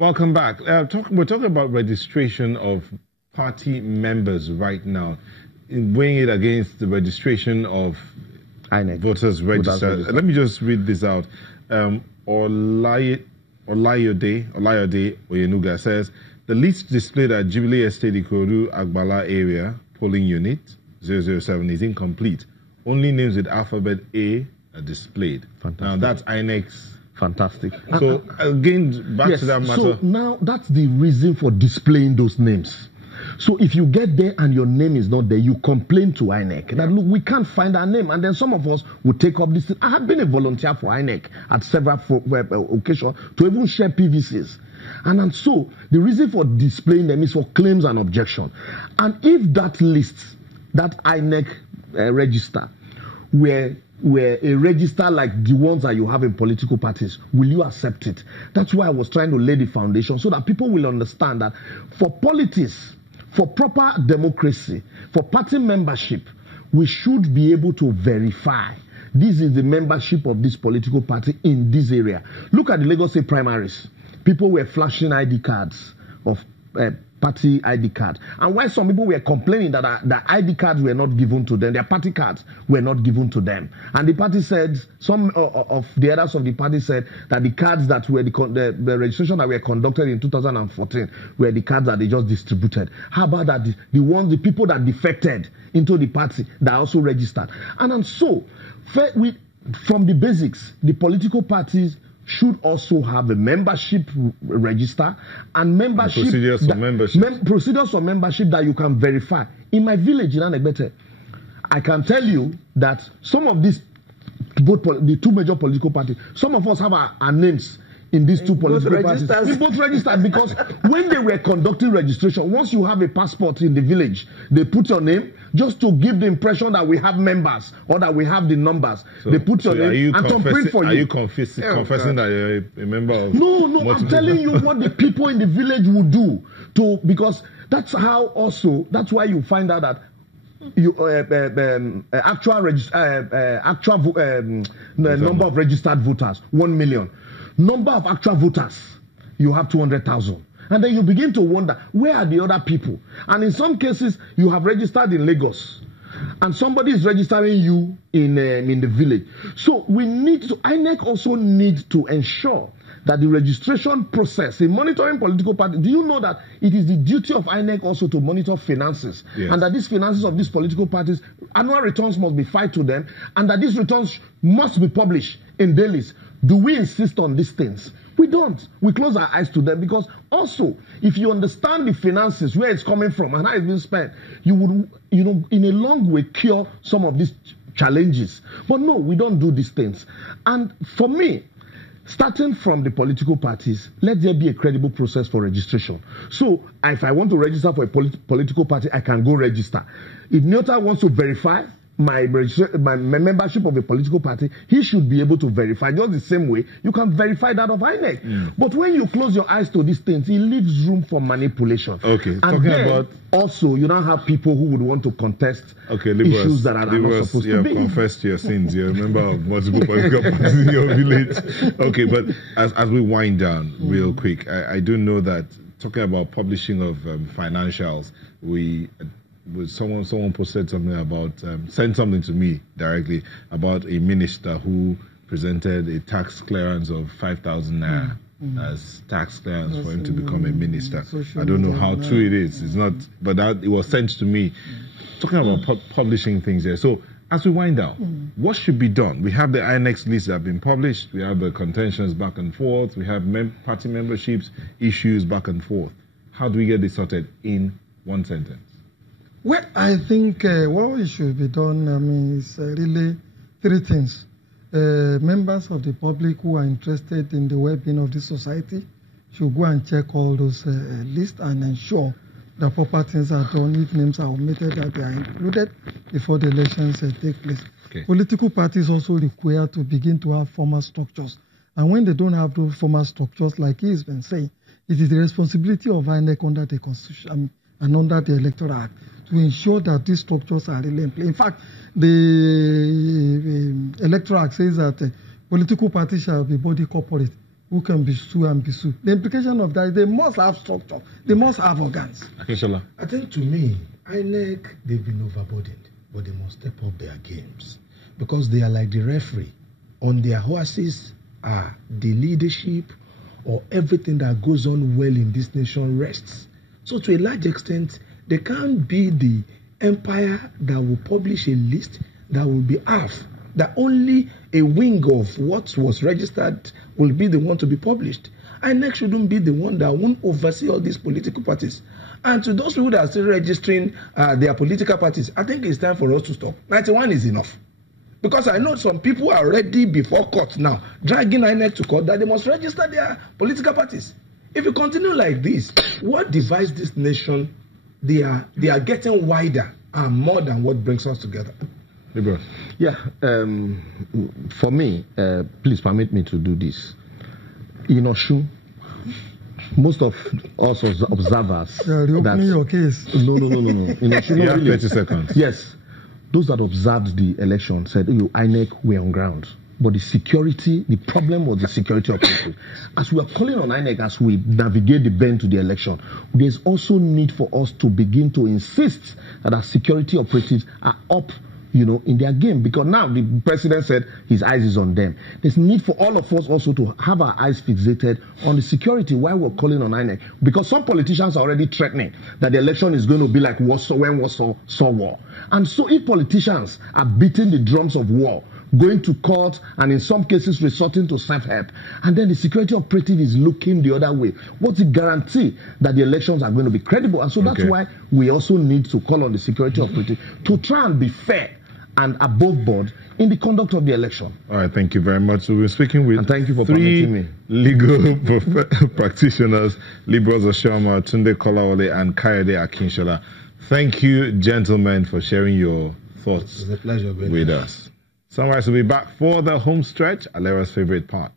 Welcome back. We're talking about registration of party members right now, weighing it against the registration of INEC voters registered. Let me just read this out. Olayode Oyenuga says, the list displayed at Jubilee Estate Ikorodu Agbala area polling unit 007 is incomplete. Only names with alphabet A are displayed. Fantastic. Now that's INEC's. Fantastic. So again, back to that matter. So now that's the reason for displaying those names. So if you get there and your name is not there, you complain to INEC that, look, we can't find our name. And then some of us will take up this. I have been a volunteer for INEC at several occasions to even share PVCs. And so the reason for displaying them is for claims and objection. And if that list, that INEC register, were a register like the ones that you have in political parties, will you accept it? That's why I was trying to lay the foundation so that people will understand that for politics, for proper democracy, for party membership, we should be able to verify this is the membership of this political party in this area. Look at the Lagos State primaries. People were flashing ID cards of party ID card. And why some people were complaining that the ID cards were not given to them, their party cards were not given to them. And the party said, some of the others of the party said that the cards that were the registration that were conducted in 2014 were the cards that they just distributed. How about that the people that defected into the party that also registered? And so, from the basics, the political parties should also have a membership register and membership procedures for membership that you can verify. In my village in Anegbete, I can tell you that some of these, the two major political parties, some of us have our names in these two political parties. We both registered because when they were conducting registration, once you have a passport in the village, they put your name just to give the impression that we have members or that we have the numbers. So, they put your name and thumbprint for you. Are you confessing that you're a member of? No, I'm telling you what the people in the village will do because that's how also, that's why you find out that number of registered voters 1 million. Number of actual voters, you have 200,000. And then you begin to wonder, where are the other people? And in some cases, you have registered in Lagos. And somebody is registering you in the village. So INEC also needs to ensure that the registration process in monitoring political parties, do you know that it is the duty of INEC also to monitor finances? Yes. And that these finances of these political parties, annual returns must be filed to them, and that these returns must be published in dailies. Do we insist on these things? We don't. We close our eyes to them because also, if you understand the finances, where it's coming from and how it's being spent, you would, in a long way cure some of these challenges. But no, we don't do these things. And for me, starting from the political parties, let there be a credible process for registration. So, if I want to register for a political party, I can go register. If Nyota wants to verify my membership of a political party, he should be able to verify just the same way you can verify that of INEC. Mm. But when you close your eyes to these things, it leaves room for manipulation. Okay, and talking about also, you don't have people who would want to contest issues that are not supposed to be. Confess to your sins. You're a member of multiple political parties in your village. Okay, but as we wind down real quick, I do know that talking about publishing of financials, someone posted something about sent something to me directly about a minister who presented a tax clearance of 5,000 naira as tax clearance for him to become a minister. I don't know how true it is. It's not, but it was sent to me. Talking about publishing things here. So as we wind down, what should be done? We have the INEC lists that have been published. We have the contentions back and forth. We have party memberships issues back and forth. How do we get this sorted in one sentence? Well, I think what should be done, is really three things. Members of the public who are interested in the well-being of the society should go and check all those lists and ensure that proper things are done. If names are omitted, that they are included before the elections take place. Okay. Political parties also require to begin to have formal structures. And when they don't have those formal structures, like he has been saying, it is the responsibility of INEC under the Constitution and under the Electoral Act to ensure that these structures are really in place. In fact, the Electoral Act says that political parties shall be body corporate who can be sued and be sued. The implication of that is they must have structure, they must have organs. Akinshola. I think to me, INEC, they've been overburdened, but they must step up their games because they are like the referee. On their horses are the leadership or everything that goes on well in this nation rests. So to a large extent, they can't be the empire that will publish a list that will be half, that only a wing of what was registered will be the one to be published. INEC shouldn't be the one that won't oversee all these political parties. And to those people that are still registering their political parties, I think it's time for us to stop. 91 is enough. Because I know some people are ready before court now, dragging INEC to court that they must register their political parties. If you continue like this, what divides this nation, they are getting wider and more than what brings us together. Yeah, for me, please permit me to do this. In Oshun, most of us observers... Reopening your case. No. In Oshun, you have 30 seconds. Yes. Those that observed the election said, INEC, we're on ground. But the security, the problem was the security of people. As we are calling on INEC, as we navigate the bend to the election, there's also need for us to begin to insist that our security operatives are up, in their game. Because now the president said his eyes is on them. There's need for all of us also to have our eyes fixated on the security while we're calling on INEC. Because some politicians are already threatening that the election is going to be like Warsaw when Warsaw saw war. And so if politicians are beating the drums of war, going to court, and in some cases resorting to self-help, and then the security operative is looking the other way, what's the guarantee that the elections are going to be credible? And so that's why we also need to call on the security operative to try and be fair and above board in the conduct of the election. All right, thank you very much. So we're speaking with and thank you for three permitting me. Legal practitioners, Libros Oshoma, Tunde Kolawole, and Kayode Akinshola. Thank you, gentlemen, for sharing your thoughts It's a pleasure, with us. Sunrise will be back for the home stretch, Alera's favorite part.